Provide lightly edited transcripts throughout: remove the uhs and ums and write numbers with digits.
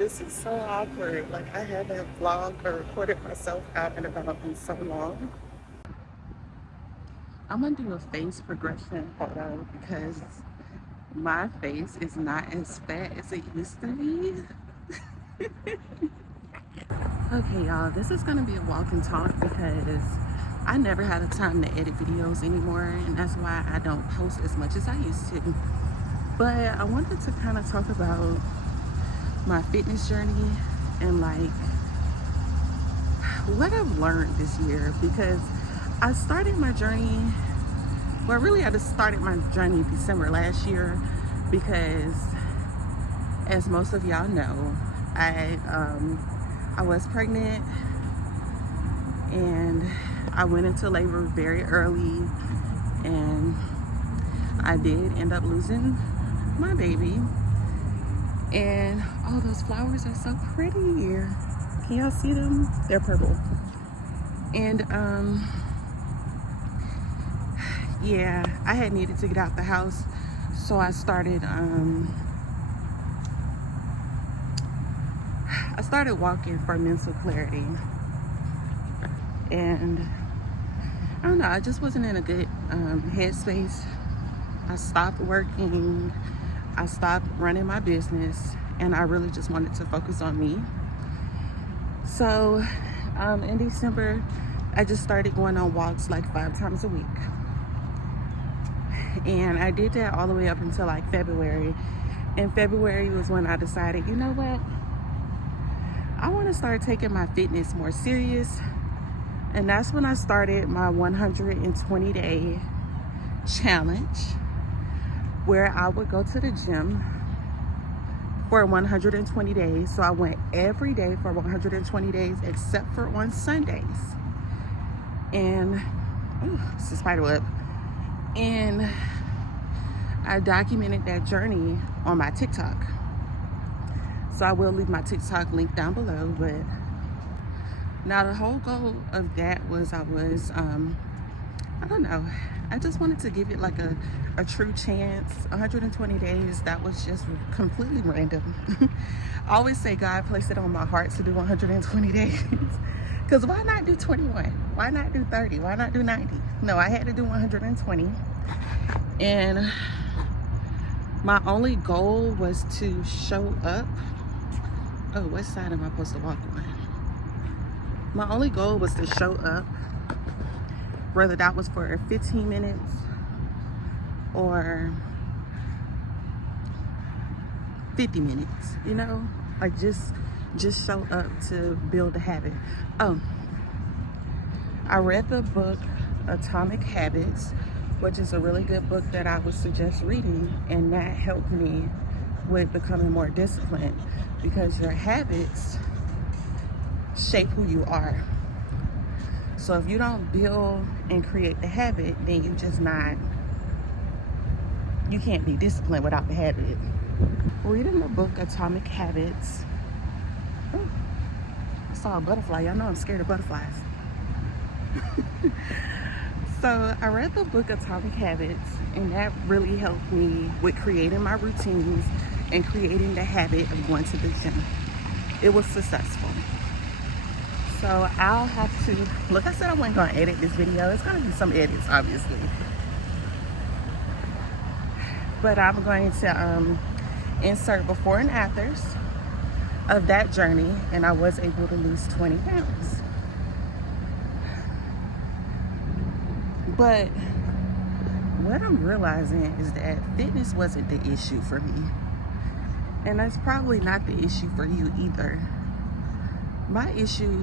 This is so awkward. Like, I haven't vlogged or recorded myself out and about in so long. I'm gonna do a face progression photo because my face is not as fat as it used to be. Okay, y'all, this is gonna be a walk and talk because I never had the time to edit videos anymore, and that's why I don't post as much as I used to. But I wanted to kind of talk about my fitness journey and like what I've learned this year, because I started my journey, well, really I just started my journey December last year because, as most of y'all know, I was pregnant and I went into labor very early, and I did end up losing my baby. And oh, those flowers are so pretty. Can y'all see them? They're purple. And yeah, I had needed to get out the house, so I started walking for mental clarity. And I don't know, I just wasn't in a good headspace. I stopped working, I stopped running my business, and I really just wanted to focus on me. So in December, I just started going on walks like 5 times a week. And I did that all the way up until like February. And February was when I decided, you know what? I want to start taking my fitness more serious. And that's when I started my 120-day challenge, where I would go to the gym for 120 days. So I went every day for 120 days except for on Sundays. And it's a spider web. And I documented that journey on my TikTok. So I will leave my TikTok link down below. But now the whole goal of that was I don't know, I just wanted to give it like a true chance. 120 days, that was just completely random. I always say God placed it on my heart to do 120 days. Because why not do 21? Why not do 30? Why not do 90? No, I had to do 120. And my only goal was to show up. Oh, what side am I supposed to walk on? My only goal was to show up, whether that was for 15 minutes or 50 minutes, you know? Like just show up to build a habit. Oh, I read the book Atomic Habits, which is a really good book that I would suggest reading, and that helped me with becoming more disciplined, because your habits shape who you are. So if you don't build and create the habit, then you can't be disciplined without the habit. Reading the book Atomic Habits. Oh, I saw a butterfly. Y'all know I'm scared of butterflies. So I read the book Atomic Habits, and that really helped me with creating my routines and creating the habit of going to the gym. It was successful. So I'll have to, look, I said I wasn't going to edit this video. It's going to be some edits, obviously. But I'm going to insert before and afters of that journey, and I was able to lose 20 pounds. But what I'm realizing is that fitness wasn't the issue for me. And that's probably not the issue for you either. My issue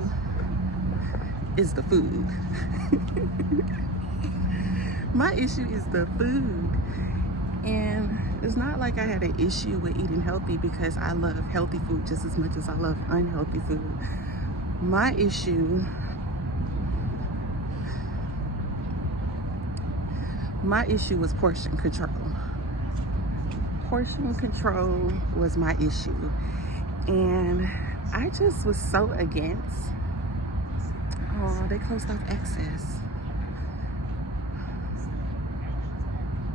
is the food. My issue is the food. And it's not like I had an issue with eating healthy, because I love healthy food just as much as I love unhealthy food. My issue was portion control. Portion control was my issue. And I just was so against. Oh, they closed off access.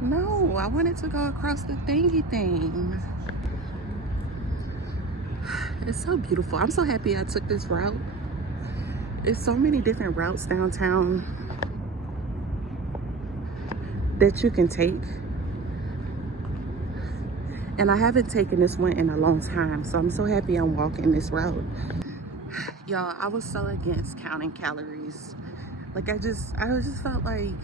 No, I wanted to go across the thingy thing. It's so beautiful. I'm so happy I took this route. There's so many different routes downtown that you can take. And I haven't taken this one in a long time, so I'm so happy I'm walking this route. Y'all, I was so against counting calories. Like I just felt like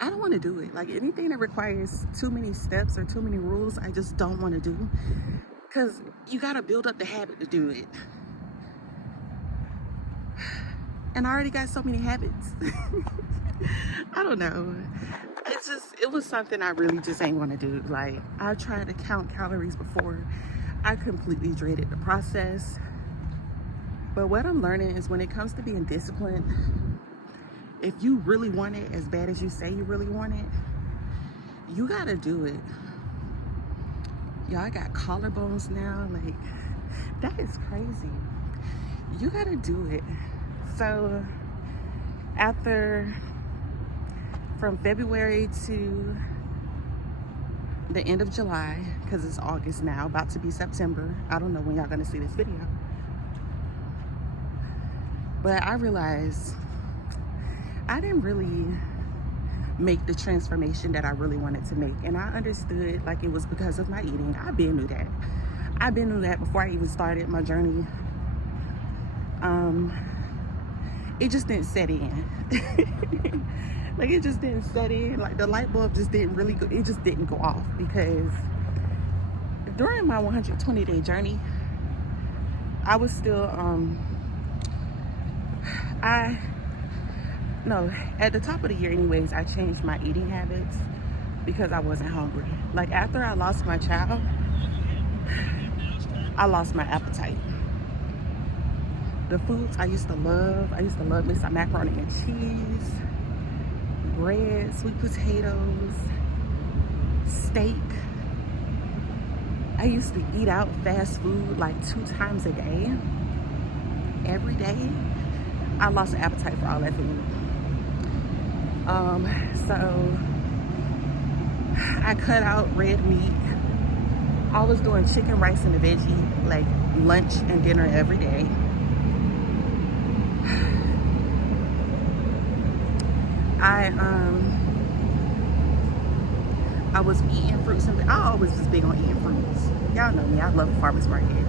I don't want to do it. Like anything that requires too many steps or too many rules, I just don't want to do. Because you got to build up the habit to do it. And I already got so many habits. I don't know. It was something I really just ain't want to do. Like, I tried to count calories before. I completely dreaded the process. But what I'm learning is when it comes to being disciplined, if you really want it as bad as you say you really want it, you got to do it. Y'all, I got collarbones now. Like, that is crazy. You got to do it. So from February to the end of July, because it's August now, about to be September. I don't know when y'all gonna see this video. But I realized I didn't really make the transformation that I really wanted to make. And I understood like it was because of my eating. I've been knew that. I've been knew that before I even started my journey. It just didn't set in. Like it just didn't set in. Like the light bulb just didn't really go, it just didn't go off, because during my 120-day journey, I was still at the top of the year anyways, I changed my eating habits because I wasn't hungry. Like after I lost my child, I lost my appetite. The foods I used to love me some macaroni and cheese, bread, sweet potatoes, steak. I used to eat out fast food like 2 times a day, every day. I lost an appetite for all that food. So I cut out red meat. I was doing chicken, rice, and a veggie, like lunch and dinner every day. I was eating fruits and I always was big on eating fruits. Y'all know me, I love the farmer's market.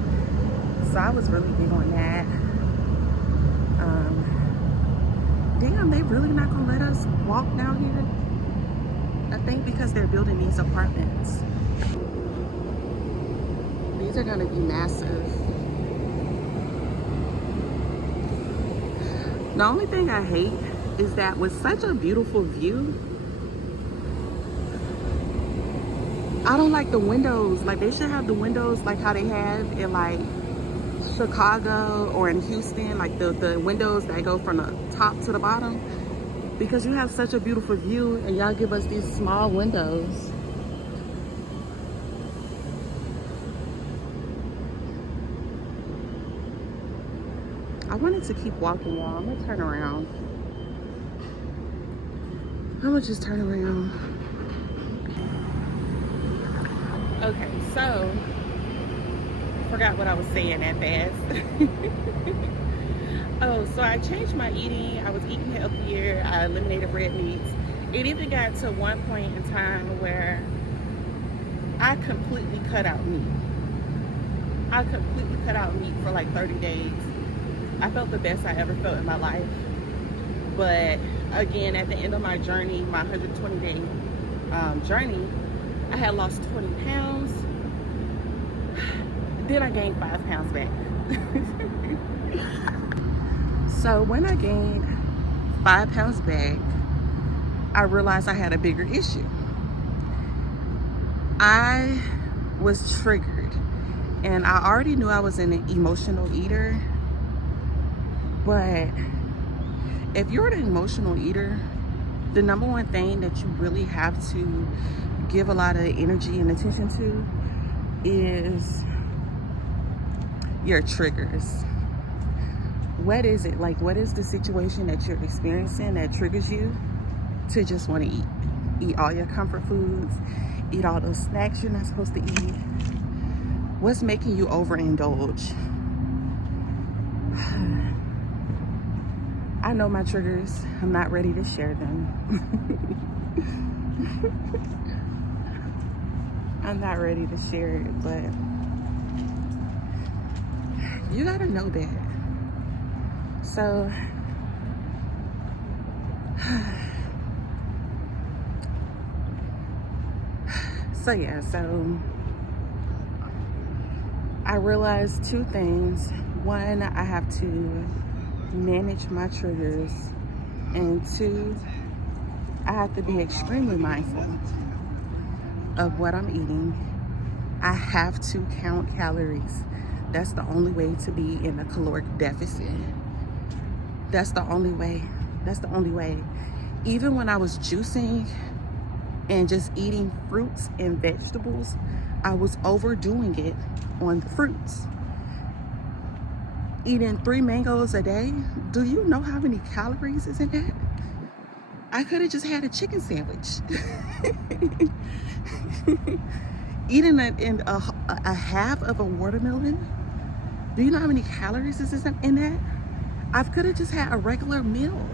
So I was really big on that. Damn, they really not gonna let us walk down here? I think because they're building these apartments. These are gonna be massive. The only thing I hate is that with such a beautiful view, I don't like the windows. Like they should have the windows like how they have in like Chicago or in Houston, like the windows that go from the top to the bottom, because you have such a beautiful view and y'all give us these small windows. I wanted to keep walking, y'all. I'm gonna turn around. I'm gonna just turn around. Okay, so I forgot what I was saying that fast. Oh, so I changed my eating. I was eating healthier. I eliminated red meats. It even got to one point in time where I completely cut out meat. I completely cut out meat for like 30 days. I felt the best I ever felt in my life. But again, at the end of my journey, my 120-day journey, I had lost 20 pounds. Then I gained 5 pounds back. So when I gained 5 pounds back, I realized I had a bigger issue. I was triggered, and I already knew I was an emotional eater. But if you're an emotional eater, the number one thing that you really have to give a lot of energy and attention to is your triggers. What is it? Like, what is the situation that you're experiencing that triggers you to just want to eat? Eat all your comfort foods, eat all those snacks you're not supposed to eat. What's making you overindulge? I know my triggers. I'm not ready to share them. I'm not ready to share it, but you gotta know that. So, so I realized two things. One, I have to manage my triggers, and two, I have to be extremely mindful of what I'm eating. I have to count calories. That's the only way to be in a caloric deficit. That's the only way. That's the only way. Even when I was juicing and just eating fruits and vegetables, I was overdoing it on the fruits. Eating 3 mangoes a day, do you know how many calories is in that? I could have just had a chicken sandwich. Eating a half of a watermelon, do you know how many calories is in that? I could have just had a regular meal.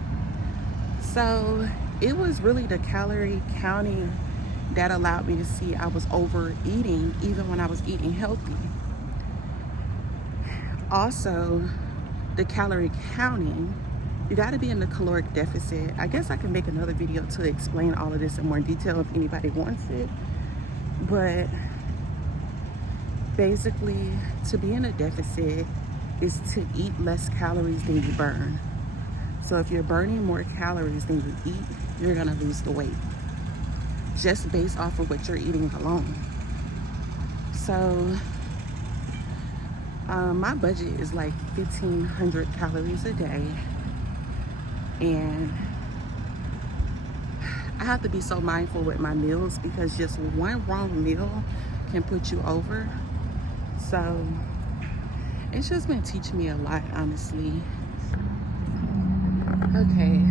So it was really the calorie counting that allowed me to see I was overeating even when I was eating healthy. Also, the calorie counting, you got to be in the caloric deficit. I guess I can make another video to explain all of this in more detail if anybody wants it. But basically, to be in a deficit is to eat less calories than you burn. So if you're burning more calories than you eat, you're gonna lose the weight, just based off of what you're eating alone. So my budget is like 1,500 calories a day, and I have to be so mindful with my meals because just one wrong meal can put you over. So it's just been teaching me a lot, honestly. Okay,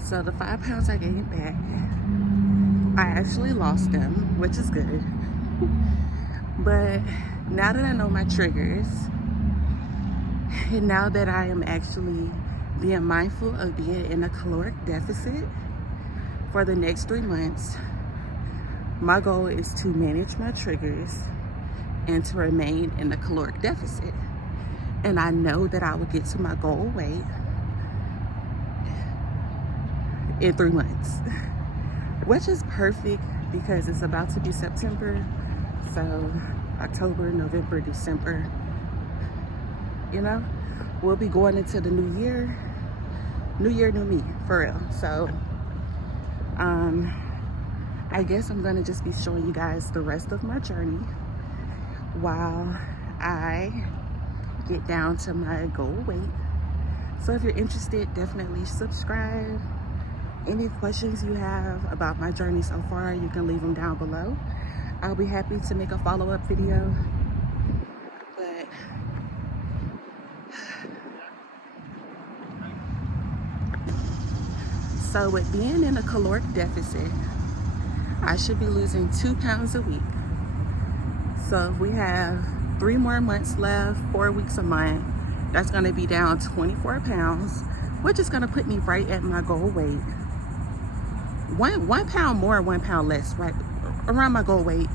so the 5 pounds I gained back, I actually lost them, which is good. But now that I know my triggers, and now that I am actually being mindful of being in a caloric deficit for the next 3 months, my goal is to manage my triggers and to remain in the caloric deficit. And I know that I will get to my goal weight in 3 months, which is perfect because it's about to be September. So October, November, December, you know, we'll be going into the new year, new me, for real. So I guess I'm gonna just be showing you guys the rest of my journey while I get down to my goal weight. So if you're interested, definitely subscribe. Any questions you have about my journey so far, you can leave them down below. I'll be happy to make a follow-up video. But so with being in a caloric deficit, I should be losing 2 pounds a week. So if we have 3 more months left, 4 weeks a month, that's gonna be down 24 pounds, which is gonna put me right at my goal weight. One pound more, 1 pound less, right around my goal weight,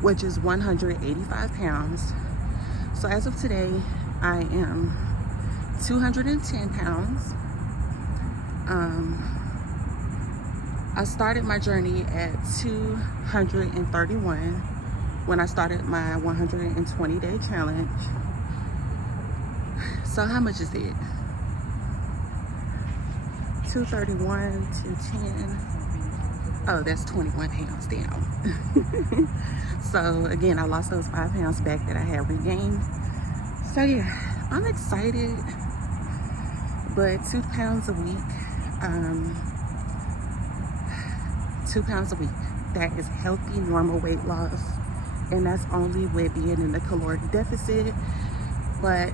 which is 185 pounds. So as of today, I am 210 pounds. I started my journey at 231 when I started my 120-day challenge. So how much is it? 231, 210. Oh, that's 21 pounds down. So again, I lost those 5 pounds back that I had regained. So yeah, I'm excited. But 2 pounds a week, 2 pounds a week, that is healthy, normal weight loss. And that's only with being in the caloric deficit. But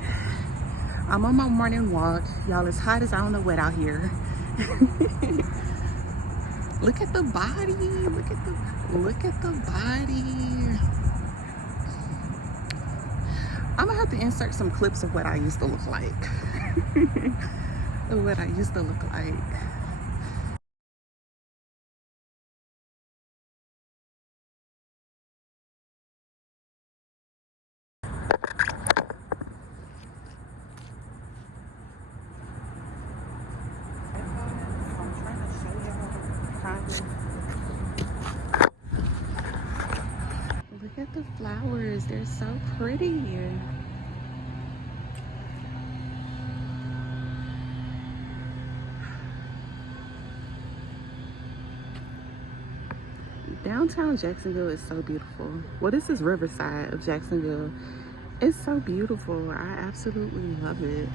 I'm on my morning walk. Y'all, it's hot as I don't know what out here. Look at the body. Look at the body. I'm gonna have to insert some clips of what I used to look like. Of what I used to look like. I'm trying to show y'all kind of. Look at the flowers, they're so pretty. Downtown Jacksonville is so beautiful. Well, this is Riverside of Jacksonville. It's so beautiful. I absolutely love it.